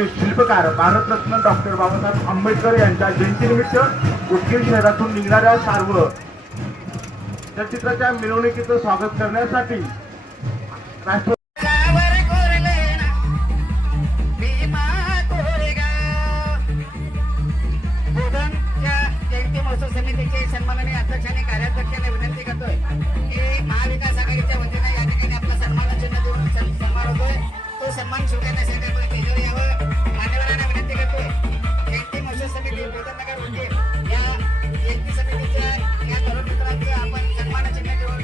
राज्याचे शिल्पकार भारतरत्न डॉक्टर बाबासाहेब आंबेडकर यांच्या जयंतीनिमित्त उदगीर शहरातून निघणाऱ्या सर्व चित्राच्या मिरवणुकीचं स्वागत करण्यासाठी राष्ट्र समितीचे सन्माननीय अध्यक्ष आणि कार्याध्यक्षांना विनंती करतोय की महाविकास आघाडीच्या वतीने या ठिकाणी आपला सन्मान चिन्ह देऊन सन्मान होतोय. तो सन्मान स्वीकारण्यासाठी आपण स्टेजवर यावं. मान्यवरांना विनंती करतोय जयंती महोत्सव समिती बेदरनगर उदगीर या जयंती समितीच्या या तरुण मित्रांचे आपण सन्मान चिन्ह देऊन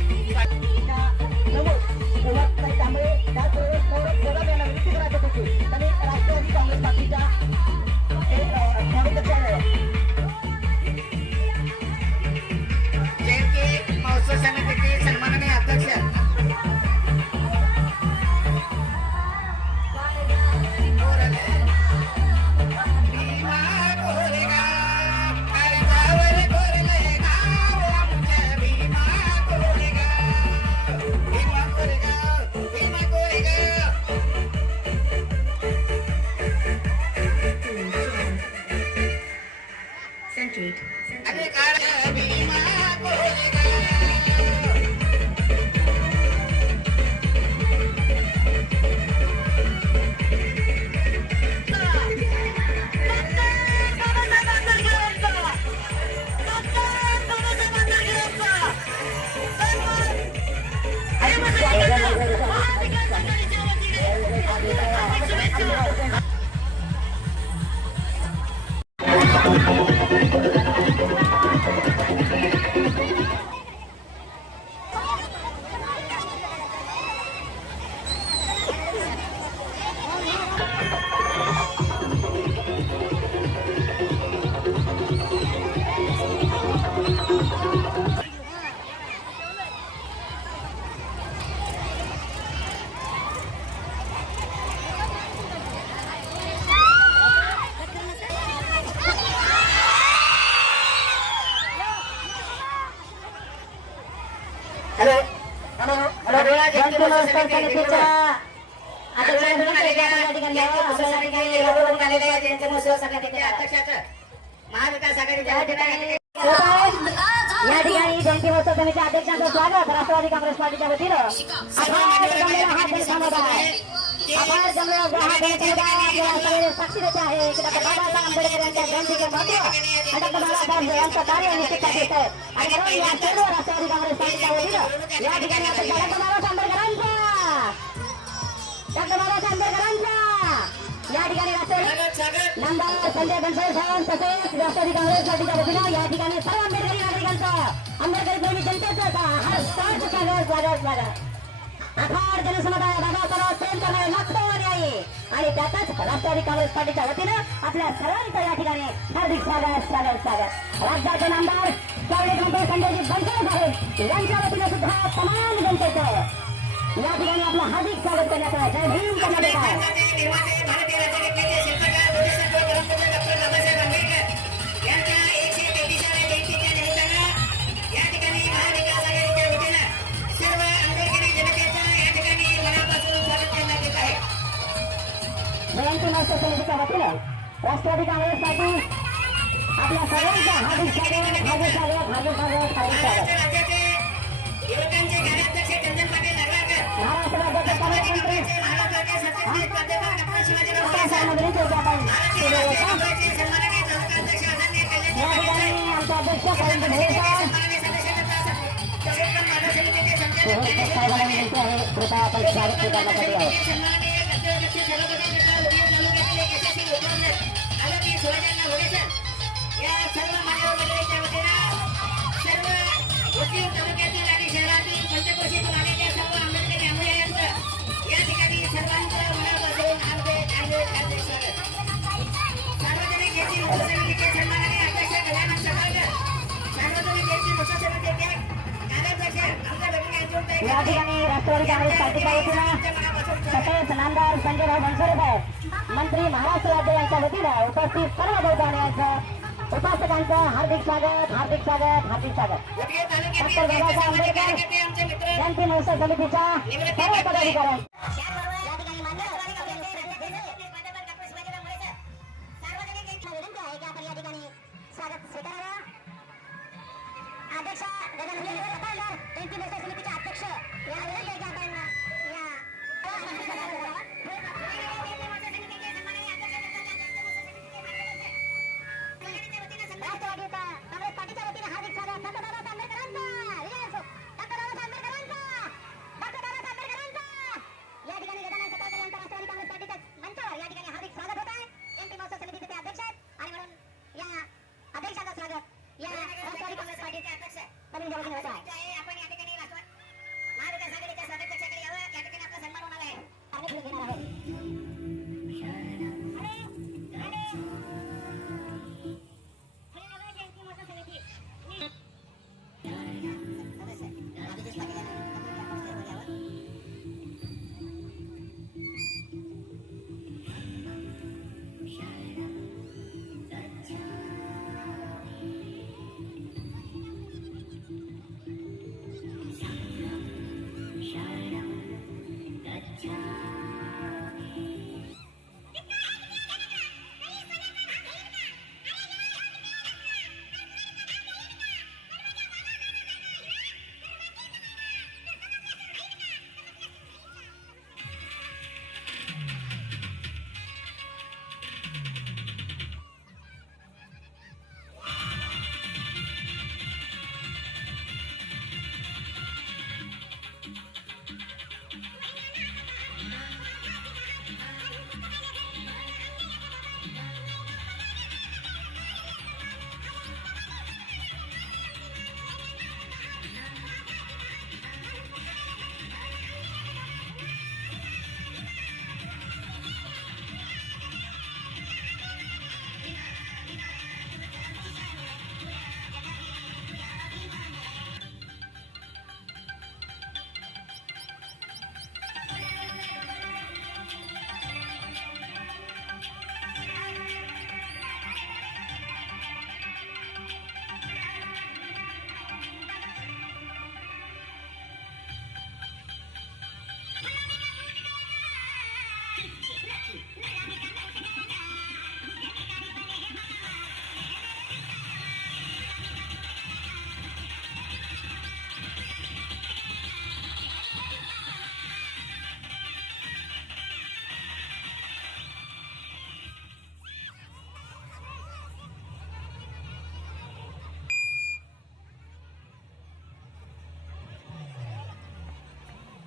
राष्ट्रवादी काँग्रेस पार्टीच्या समितीचे सन्माननीय अध्यक्ष महाविकास आघाडीच्या या ठिकाणी जयंती महोत्सव समितीच्या अध्यक्षांचं स्वागत राष्ट्रवादी काँग्रेस पार्टीच्या वतीनं साक्षी देते आहे की डॉक्टर बाबासाहेब आंबेडकर यांच्या जयंतीचे महत्व आणि डॉक्टर बाबासाहेब यांचं कार्य निश्चित देत आहे. आणि म्हणून या सर्व राष्ट्रवादी काँग्रेस पार्टीच्या वतीनं या ठिकाणी आपण डॉक्टर बाबासाहेब आंबेडकरांचा या ठिकाणी राष्ट्रवादी नामदार संजय बनसोड सावंत तसेच राष्ट्रवादी काँग्रेस पार्टीच्या वतीनं या ठिकाणी सर्व आंबेडकरी नागरिकांचं आंबेडकरी प्रेमी जनतेचं हर स्वागत अखाड जनसमुदाय बाबासाहेब प्रेम करणारे लागतो आणि त्यातच राष्ट्रवादी काँग्रेस पार्टीच्या वतीनं आपल्या सर्वांचं या ठिकाणी हार्दिक स्वागत. राज्याचे नामदार संजयजी बनसोड साहेब यांच्या वतीनं सुद्धा तमाम जनतेचं या ठिकाणी आपलं हार्दिक स्वागत करण्यात आहे. जय भीम करण्यात आहे. जयंती महोत्सव समितीच्या वतीनं राष्ट्रवादी काँग्रेस पार्टी आपल्या सर्वांचं हार्दिक स्वागत. युवकांचे कार्याध्यक्ष चंदन पाटील नगरकर, महाराष्ट्र राज्याचे पालकमंत्री या ठिकाणी आमचा अध्यक्ष साहेबांना विनंती आहे कृपया आपण स्वागत करण्यासाठी आहे. या सर्व मान्यवर मंडळीच्या वतीनं सर्व उदगीर तालुक्यातील आणि शहरातील पंचक्रोशीतून आलेल्या सर्व आंबेडकरी अनुयायांचं या ठिकाणी सर्वांचं मनापासून हार्दिक स्वागत. सार्वजनिक जयंती महोत्सव समितीचे सन्माननीय अध्यक्ष गजानन सगळकर, सार्वजनिक जयंती महोत्सव समितीचे कार्याध्यक्ष आमच्या भगिनी अंजुमताई या ठिकाणी राष्ट्रवादी काँग्रेस पार्टीच्या वतीनं तसेच नामदार संजय बनसोड साहेब मंत्री महाराष्ट्र राज्य यांच्या वतीनं उपस्थित सर्व गौरवान्वित उपासकांचं हार्दिक स्वागत. डॉक्टर बाबासाहेब आंबेडकर जयंती महोत्सव समितीच्या सर्व पदाधिकारी जयंती मोर्चा समितीचे अध्यक्ष यावेळी आपण राष्ट्रवादीचा काँग्रेस पार्टीच्या वतीने हार्दिक स्वागत डॉक्टर बाबासाहेब आंबेडकरांचा डॉक्टर बाबासाहेब आंबेडकरांचा या ठिकाणी गजानन सतारकर यांचा राष्ट्रवादी काँग्रेस पार्टीच्या मंचावर या ठिकाणी हार्दिक स्वागत होत आहे. जयंती महोत्सव समितीचे ते अध्यक्ष आहेत आणि म्हणून या अध्यक्षाचं स्वागत या राष्ट्रवादी काँग्रेस पार्टीचे अध्यक्ष समितीच्या वतीने होत आहे. आपण या ठिकाणी महाविकास आघाडीच्या स्वागताध्यक्षाकडे यावं. या ठिकाणी आपला सन्मान होणार आहे. आम्ही पुढे घेणार आहोत.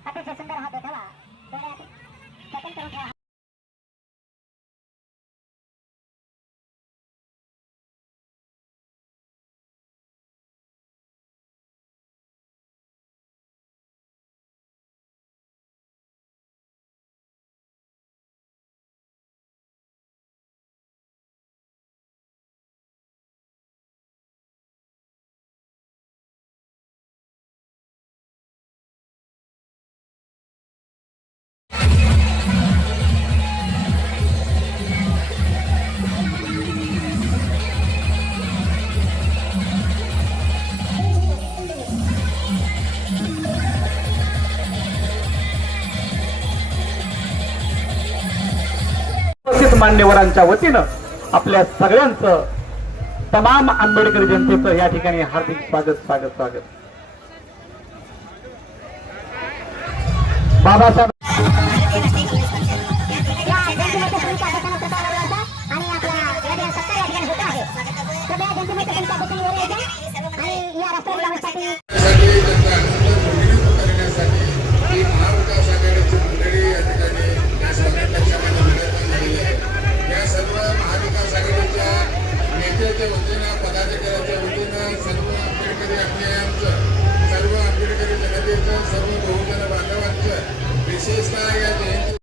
अतिशय सुंदर हा देखावा डोळ्यात जतन करून ठेवा. उपस्थित मान्यवरांच्या वतीनं आपल्या सगळ्यांचं तमाम आंबेडकरी जनतेचं या ठिकाणी हार्दिक स्वागत स्वागत स्वागत. बाबासाहेब या जयंती मोर्चा समितीच्या अध्यक्षांना प्रस्ताव लावला होता आणि आपला या ठिकाणी सत्कार या ठिकाणी होत आहे. सगळ्या जयंती मोर्चा समितीच्या अध्यक्षांनी वर यायचं आणि या राष्ट्रवादी काँग्रेस पार्टी नेत्याच्या वतीनं पदाधिकाऱ्याच्या वतीनं सर्व आंबेडकरी अनुयायांचं सर्व आंबेडकरी जनतेचं सर्व बहुजन बांधवांचं विशेषतः या जयंती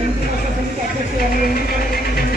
एम पी समिती अध्यक्ष